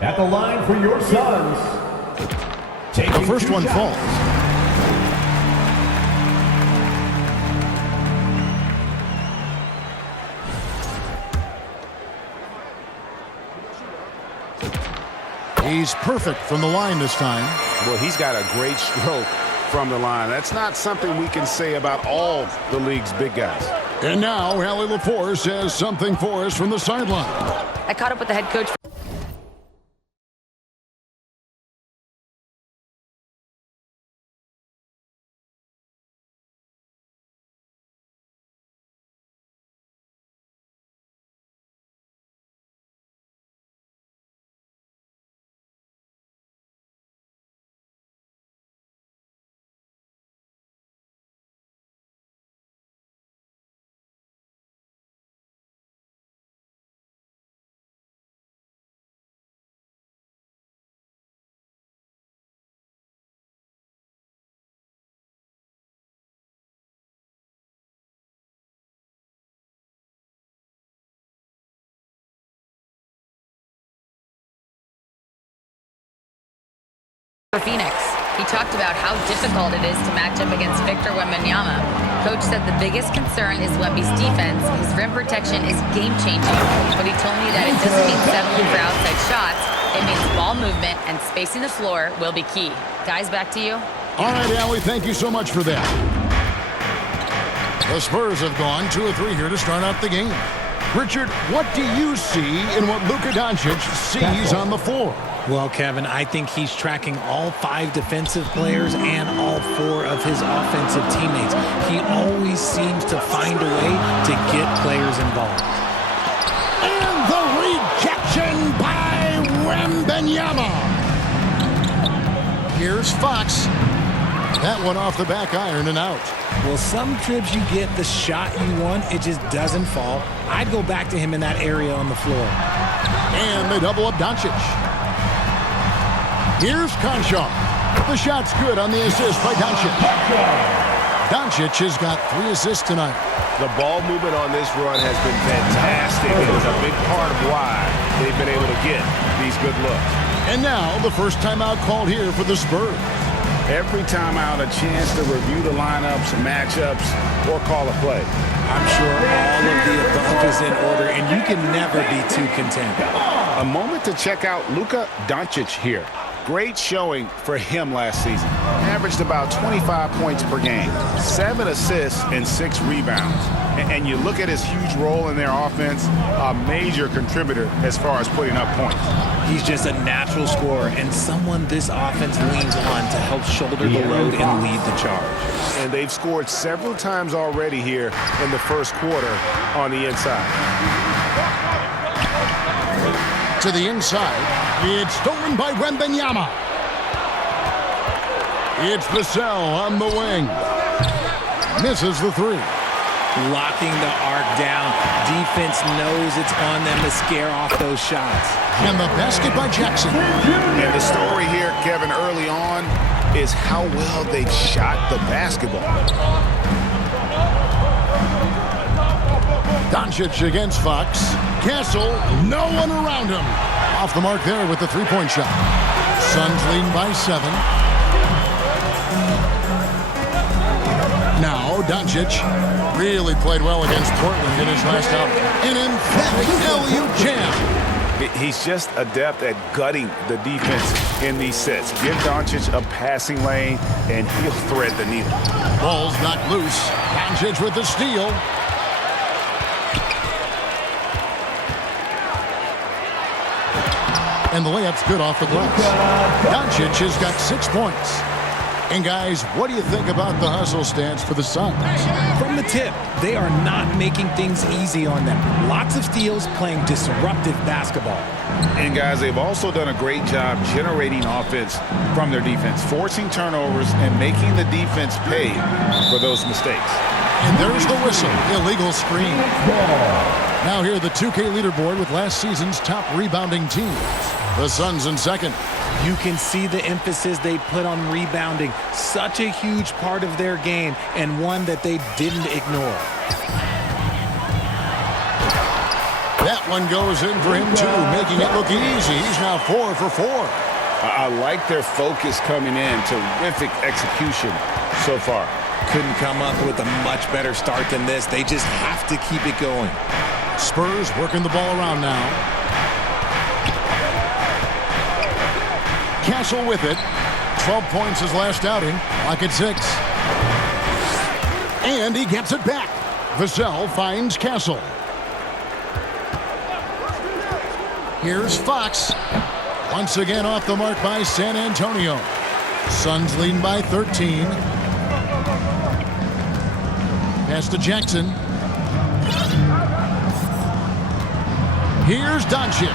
At the line for your Suns. The first one falls. He's perfect from the line this time. Well, he's got a great stroke from the line. That's not something we can say about all the league's big guys. And now, Allie LaForce says something for us from the sideline. I caught up with the head coach. For Phoenix. He talked about how difficult it is to match up against Victor Wembanyama. Coach said the biggest concern is Wemby's defense. His rim protection is game-changing, but he told me that it doesn't mean settling for outside shots. It means ball movement and spacing the floor will be key. Guys, back to you. All right, Allie, thank you so much for that. The Spurs have gone 2 of 3 here to start out the game. Richard, what do you see in what Luka Doncic sees on the floor? Well, Kevin, I think he's tracking all 5 defensive players and all 4 of his offensive teammates. He always seems to find a way to get players involved. And the rejection by Wembanyama. Here's Fox. That one off the back iron and out. Well, some trips you get the shot you want, it just doesn't fall. I'd go back to him in that area on the floor. And they double up Doncic. Here's Crenshaw. The shot's good on the assist by Doncic. Doncic has got 3 assists tonight. The ball movement on this run has been fantastic. It was a big part of why they've been able to get these good looks. And now the first timeout called here for the Spurs. Every timeout, a chance to review the lineups, matchups, or call a play. I'm sure all of the above is in order, and you can never be too content. A moment to check out Luka Doncic here. Great showing for him last season. Averaged about 25 points per game, 7 assists and 6 rebounds. And you look at his huge role in their offense, a major contributor as far as putting up points. He's just a natural scorer and someone this offense leans on to help shoulder the load and lead the charge. And they've scored several times already here in the first quarter on the inside. To the inside. It's stolen by Wembanyama. It's Vassell on the wing. Misses the 3. Locking the arc down. Defense knows it's on them to scare off those shots. And the basket by Jackson. And the story here, Kevin, early on is how well they've shot the basketball. Doncic against Fox. Castle, no one around him. Off the mark there with the 3-point shot. Suns lead by 7. Now Doncic really played well against Portland in his last outing. An emphatic alley-oop jam. He's just adept at gutting the defense in these sets. Give Doncic a passing lane, and he'll thread the needle. Ball's knocked loose. Doncic with the steal. And the layup's good off the glass. Doncic has got 6 points. And guys, what do you think about the hustle stance for the Suns? From the tip, they are not making things easy on them. Lots of steals, playing disruptive basketball. And guys, they've also done a great job generating offense from their defense, forcing turnovers and making the defense pay for those mistakes. And there's the whistle. Illegal screen. Now here the 2K leaderboard with last season's top rebounding teams. The Suns in second. You can see the emphasis they put on rebounding. Such a huge part of their game, and one that they didn't ignore. That one goes in for him, too, making it look easy. He's now 4 for 4. I like their focus coming in. Terrific execution so far. Couldn't come up with a much better start than this. They just have to keep it going. Spurs working the ball around now. Castle with it. 12 points his last outing. Lock at 6. And he gets it back. Vassell finds Castle. Here's Fox. Once again off the mark by San Antonio. Suns leading by 13. Pass to Jackson. Here's Doncic.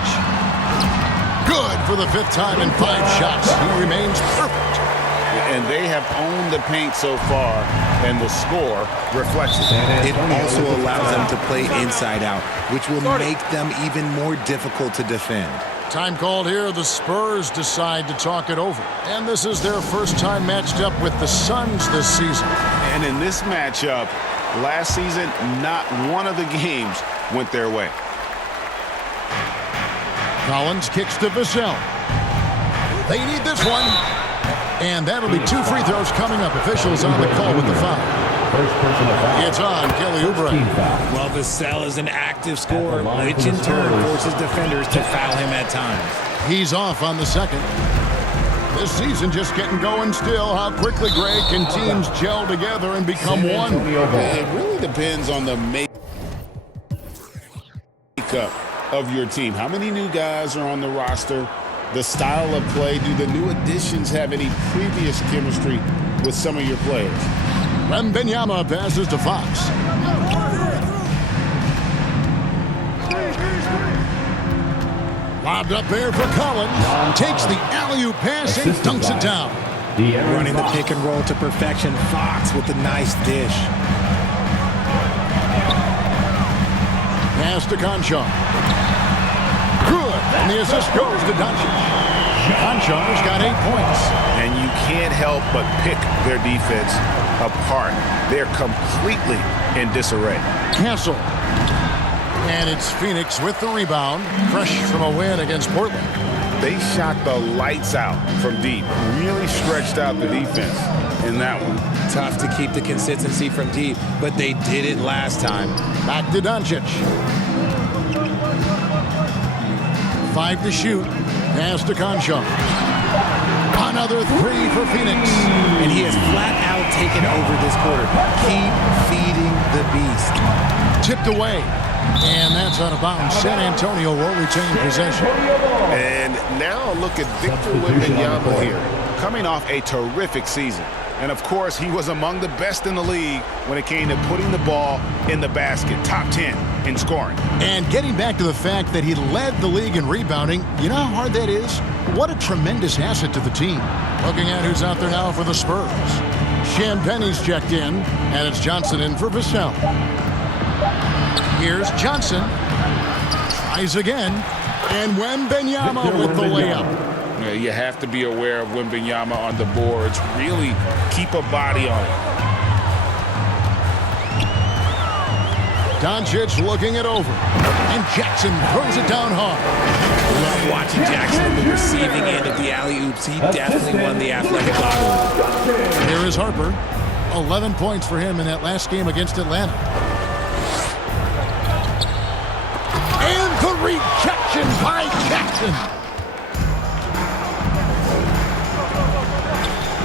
Good for the 5th time in 5 shots. He remains perfect. And they have owned the paint so far, and the score reflects it. It also allows them to play inside out, which will make them even more difficult to defend. Time called here. The Spurs decide to talk it over. And this is their first time matched up with the Suns this season. And in this matchup, last season, not one of the games went their way. Collins kicks to Vassell. They need this one. And that'll be 2 free throws coming up. Officials on the call with the foul. First personal foul. It's on Kelly Oubre. Well, Vassell is an active scorer, which in turn forces defenders to foul him at times. He's off on the second. This season just getting going still. How quickly, Greg, can teams gel together and become one? It really depends on the makeup of your team. How many new guys are on the roster? The style of play. Do the new additions have any previous chemistry with some of your players? Wembanyama passes to Fox. Lobbed up there for Collins. Takes the alley-oop pass and dunks it down. Running the pick and roll to perfection. Fox with a nice dish. Pass to Conchar. Good. And the assist goes to Doncic. Conchar's got 8 points. And you can't help but pick their defense apart. They're completely in disarray. Castle. And it's Phoenix with the rebound. Fresh from a win against Portland. They shot the lights out from deep. Really stretched out the defense in that one. Tough to keep the consistency from deep, but they did it last time. Back to Doncic. 5 to shoot. Pass to Conchar. Another 3 for Phoenix. And he has flat out taken over this quarter. Keep feeding the beast. Tipped away. And that's out of bounds. San Antonio will retain possession. And now look at Victor Wembanyama here, coming off a terrific season. And of course, he was among the best in the league when it came to putting the ball in the basket. Top 10 in scoring. And getting back to the fact that he led the league in rebounding, you know how hard that is? What a tremendous asset to the team. Looking at who's out there now for the Spurs. Champagne's checked in, and it's Johnson in for Vassell. Here's Johnson. Tries again. And Wembanyama with the layup. You have to be aware of Wembanyama on the boards. Really keep a body on it. Doncic looking it over. And Jackson throws it down hard. Love watching Jackson on the receiving end of the alley-oops. He definitely won the athletic lottery. Here is Harper. 11 points for him in that last game against Atlanta. And the rejection by Jackson.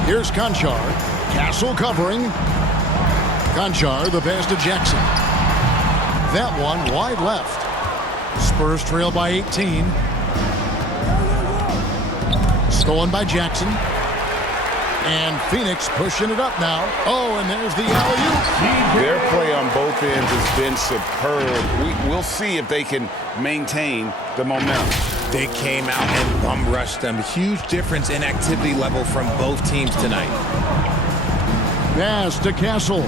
Here's Conchar. Castle covering. Conchar, the pass to Jackson. That one wide left. Spurs trail by 18. Stolen by Jackson. And Phoenix pushing it up now. Oh, and there's the alley-oop. Their play on both ends has been superb. We'll see if they can maintain the momentum. They came out and bum rushed them. Huge difference in activity level from both teams tonight. Pass to Castle.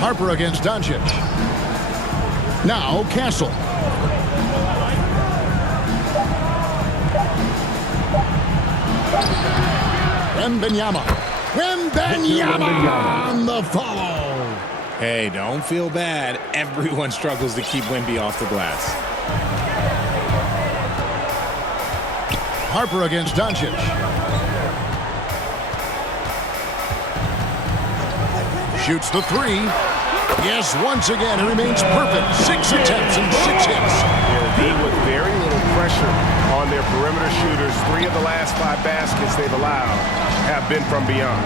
Harper against Doncic. Now Castle. Wembanyama Wembanyama on the follow. Hey, don't feel bad. Everyone struggles to keep Wemby off the glass. Harper against Doncic. Shoots the three. Yes, once again, it remains perfect. 6 attempts and 6 hits. They'll be with very little pressure on their perimeter shooters. 3 of the last 5 baskets they've allowed have been from beyond.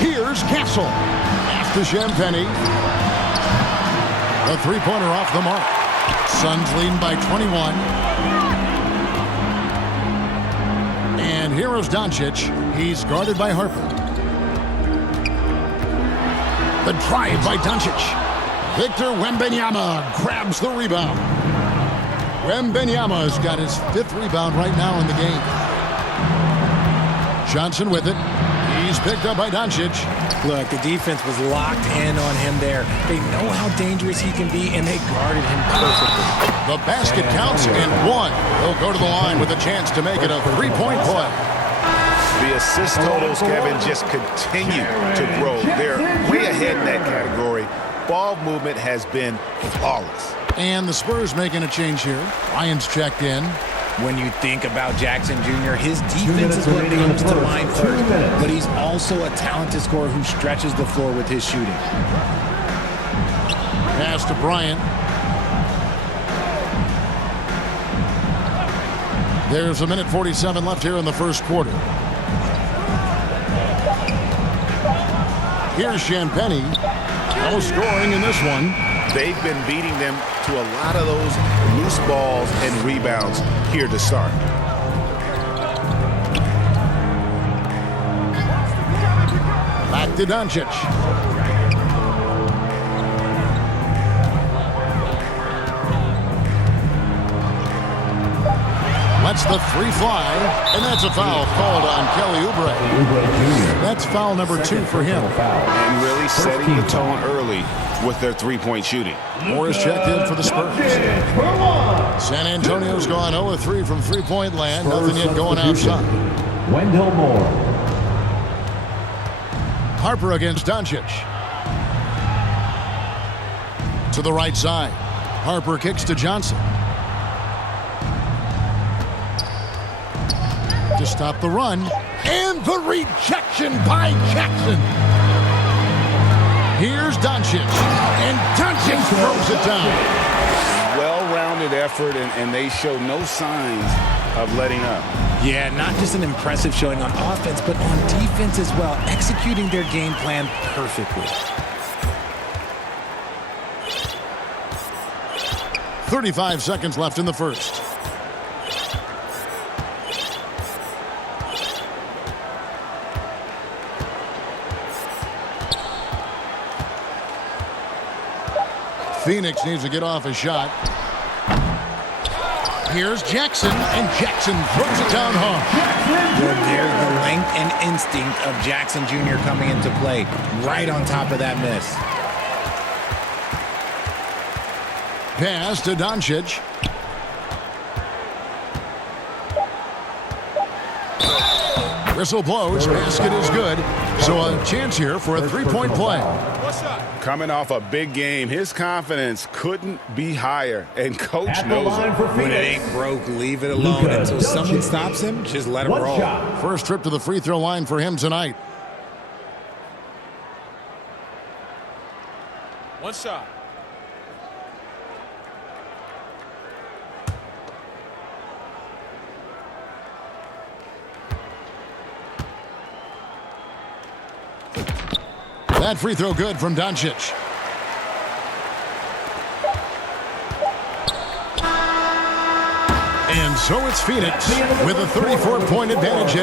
Here's Castle. Pass to Champagnie. The three-pointer off the mark. Suns leading by 21. And here is Doncic. He's guarded by Harper. The drive by Doncic. Victor Wembanyama grabs the rebound. Wembanyama's got his 5th rebound right now in the game. Johnson with it. He's picked up by Doncic. Look, the defense was locked in on him there. They know how dangerous he can be, and they guarded him perfectly. The basket counts and 1. He'll go to the line with a chance to make it a 3-point play. The assist totals, Kevin, just continue to grow. They're way ahead in that category. Ball movement has been flawless. And the Spurs making a change here. Lyons checked in. When you think about Jackson Jr., his defense is what comes to mind first. But he's also a talented scorer who stretches the floor with his shooting. Pass to Bryant. There's a minute 47 left here in the first quarter. Here's Champagnie. No scoring in this one. They've been beating them to a lot of those loose balls and rebounds here to start. Back to Doncic. Lets the three fly, and that's a foul called on Kelly Oubre. That's foul number 2 for him. And really setting the tone early with their three-point shooting. Morris checked in for the Spurs. San Antonio's gone 0-3 from three-point land. Nothing yet going outside. Wendell Moore. Harper against Doncic. To the right side. Harper kicks to Johnson. To stop the run. And the rejection by Jackson. Here's Doncic. And Doncic throws it down. Well-rounded effort, and they show no signs of letting up. Yeah, not just an impressive showing on offense, but on defense as well, executing their game plan perfectly. 35 seconds left in the first. Phoenix needs to get off a shot. Here's Jackson, and Jackson throws it down hard. Well, there's the length and instinct of Jackson Jr. coming into play, right on top of that miss. Pass to Doncic. Whistle blows, basket is good. So a chance here for a 3-point play. Coming off a big game, his confidence couldn't be higher, and coach knows it. When it ain't broke, leave it alone. Until someone stops him, just let him roll. First trip to the free throw line for him tonight. One shot. That free throw good from Doncic. And so it's Phoenix with a 34-point advantage.